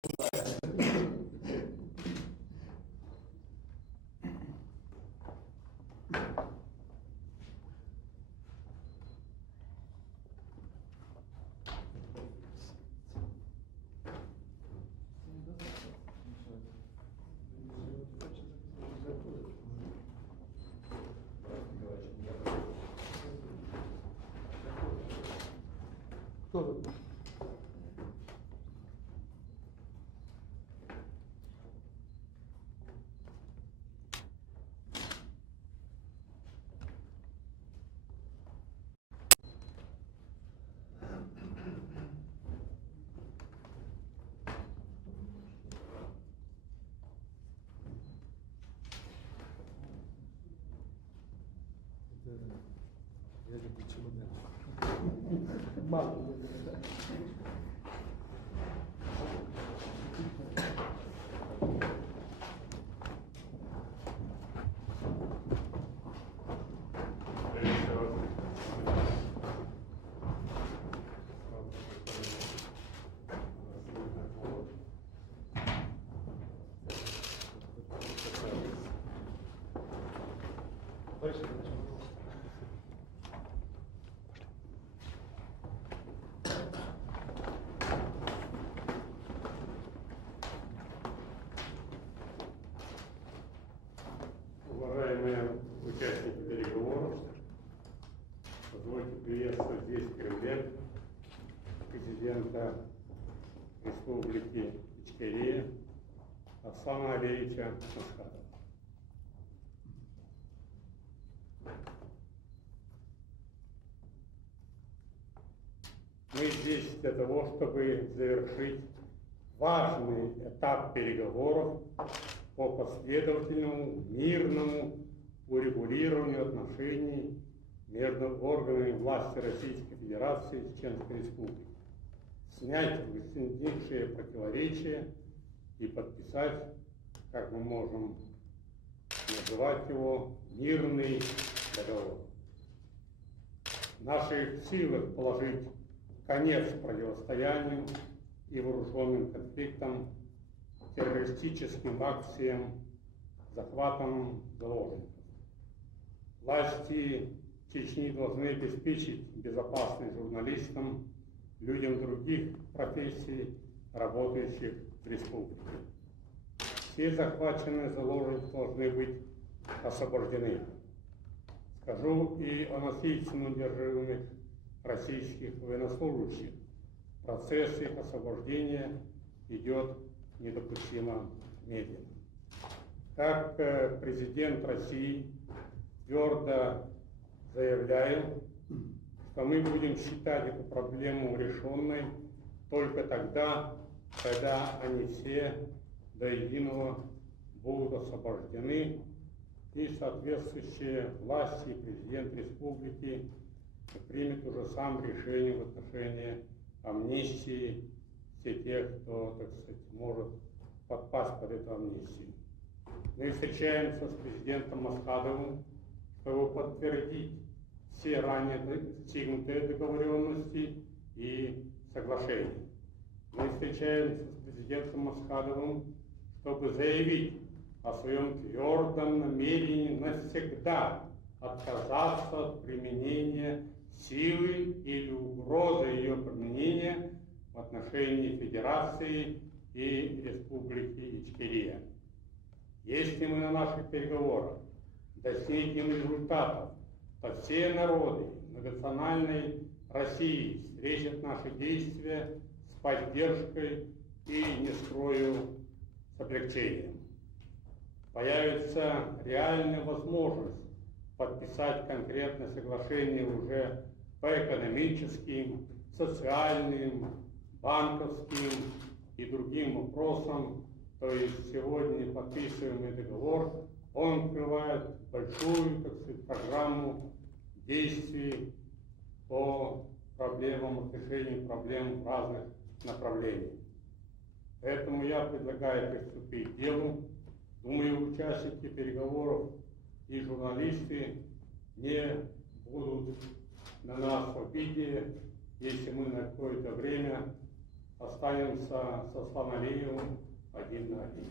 Кто тут? Я не почему дальше. Мало. Уважаемые участники переговоров, позвольте приветствовать здесь в Кремле президента Республики Ичкерия Аслана Алиевича Масхадова. Мы здесь для того, чтобы завершить важный этап переговоров по последовательному, мирному урегулированию отношений между органами власти Российской Федерации и Чеченской Республики, снять возникшие противоречия и подписать, как мы можем называть его, мирный договор. В наших силах положить конец противостоянию и вооруженным конфликтам, террористическим акциям, захватам заложников. Власти Чечни должны обеспечить безопасность журналистам, людям других профессий, работающих в республике. Все захваченные заложники должны быть освобождены. Скажу и о насильственно удерживаемых российских военнослужащих. Процесс их освобождения идет недопустимо медленно. Как президент России твердо заявляю, что мы будем считать эту проблему решенной только тогда, когда они все до единого будут освобождены, и соответствующие власти и президент республики примет уже сам решение в отношении амнистии все тех, кто, так сказать, может подпасть под эту амнистию. Мы встречаемся с президентом Масхадовым, чтобы подтвердить все ранее достигнутые договоренности и соглашения. Мы встречаемся с президентом Масхадовым, чтобы заявить о своем твердом намерении навсегда отказаться от применения силы или угрозы ее применения в отношении Федерации и Республики Ичкерия. Если мы на наших переговорах достигнем результатов, то все народы многонациональной России встретят наши действия с поддержкой и, не скрою, с облегчением. Появится реальная возможность подписать конкретное соглашение уже по экономическим, социальным, банковским и другим вопросам. То есть сегодня подписываемый договор, он открывает большую, так сказать, программу действий по проблемам, решению проблем в разных направлениях. Поэтому я предлагаю приступить к делу. Думаю, участники переговоров и журналисты не будут на нас в обиде, если мы на какое-то время останемся со Славналиевым один на один.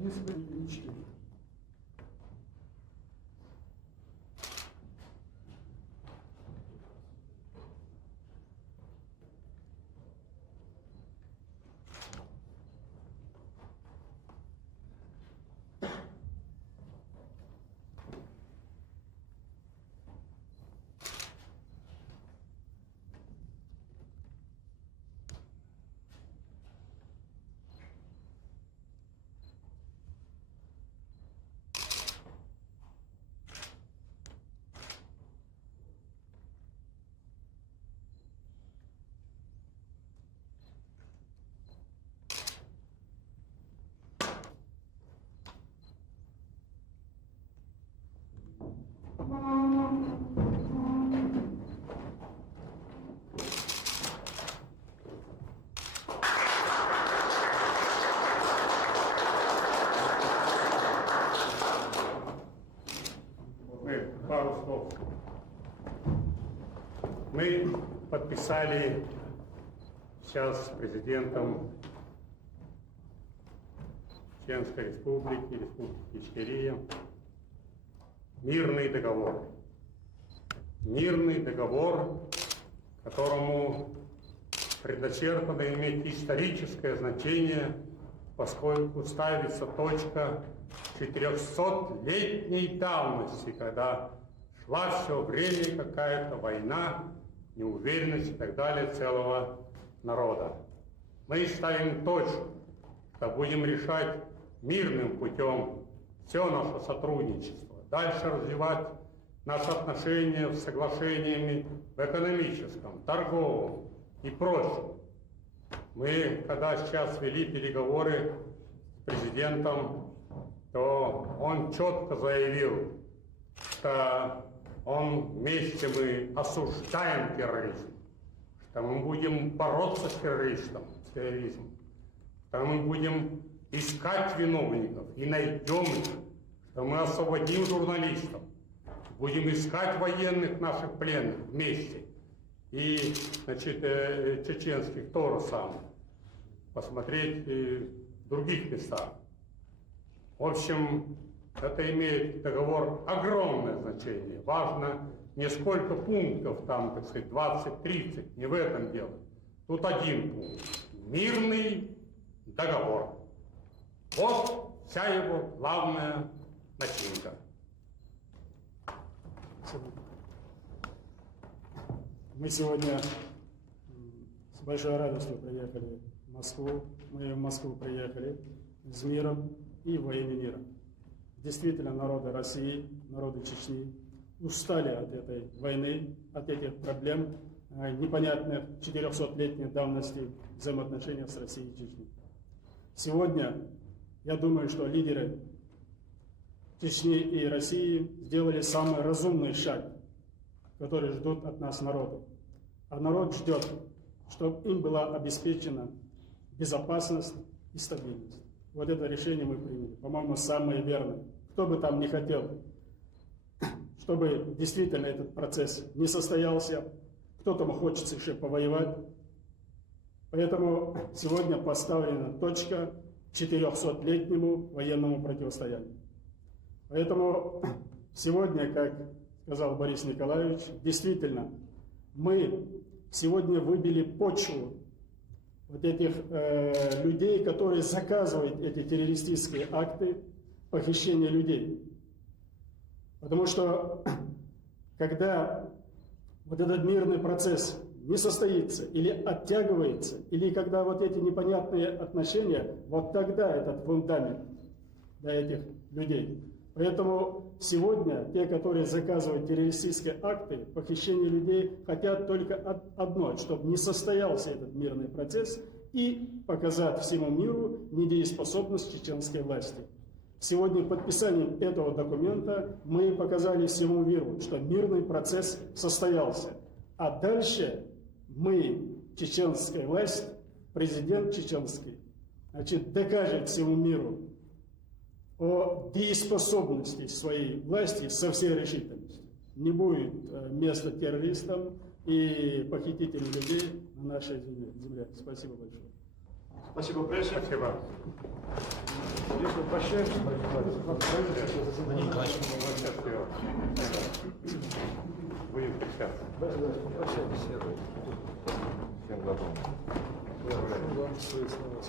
Если бы не чтили. Пару слов. Мы подписали сейчас с президентом Чеченской Республики, Республики Ичкерия, мирный договор. Мирный договор, которому предначертано иметь историческое значение, поскольку ставится точка 400-летней давности, когда шла все время какая-то война, неуверенность и так далее целого народа. Мы ставим точку, что будем решать мирным путем все наше сотрудничество, дальше развивать наши отношения с соглашениями в экономическом, торговом и прочем. Мы, когда сейчас вели переговоры с президентом, то он четко заявил, что вместе мы осуждаем терроризм, что мы будем бороться с терроризмом, что мы будем искать виновников и найдем их, что мы освободим журналистов, будем искать военных наших пленных вместе, и, значит, чеченских тоже самое, посмотреть в других местах. В общем, это имеет договор огромное значение. Важно не сколько пунктов, там, так сказать, 20-30, не в этом дело. Тут один пункт. Мирный договор. Вот вся его главная начинка. Мы сегодня с большой радостью приехали в Москву. Мы в Москву приехали с миром и во имя мира. Действительно, народы России, народы Чечни устали от этой войны, от этих проблем, непонятных 400-летней давности взаимоотношений с Россией и Чечней. Сегодня, я думаю, что лидеры Чечни и России сделали самый разумный шаг, который ждут от нас народу. А народ ждет, чтобы им была обеспечена безопасность и стабильность. Вот это решение мы приняли. По-моему, самое верное. Кто бы там ни хотел, чтобы действительно этот процесс не состоялся, кто-то хочет еще повоевать. Поэтому сегодня поставлена точка 400-летнему военному противостоянию. Поэтому сегодня, как сказал Борис Николаевич, действительно, мы сегодня выбили почву вот этих людей, которые заказывают эти террористические акты похищения людей. Потому что когда вот этот мирный процесс не состоится или оттягивается, или когда вот эти непонятные отношения, вот тогда этот фундамент для этих людей. Поэтому сегодня те, которые заказывают террористические акты, похищение людей, хотят только одно, чтобы не состоялся этот мирный процесс и показать всему миру недееспособность чеченской власти. Сегодня подписанием этого документа мы показали всему миру, что мирный процесс состоялся. А дальше мы, чеченская власть, президент чеченский, значит, докажет всему миру о дееспособности своей власти со всей решительностью. Не будет места террористам и похитителям людей на нашей земле. Спасибо большое. Спасибо, пресса. Спасибо. Если мы прощаемся, Будем встречаться. Всем доброго. вам свои слова.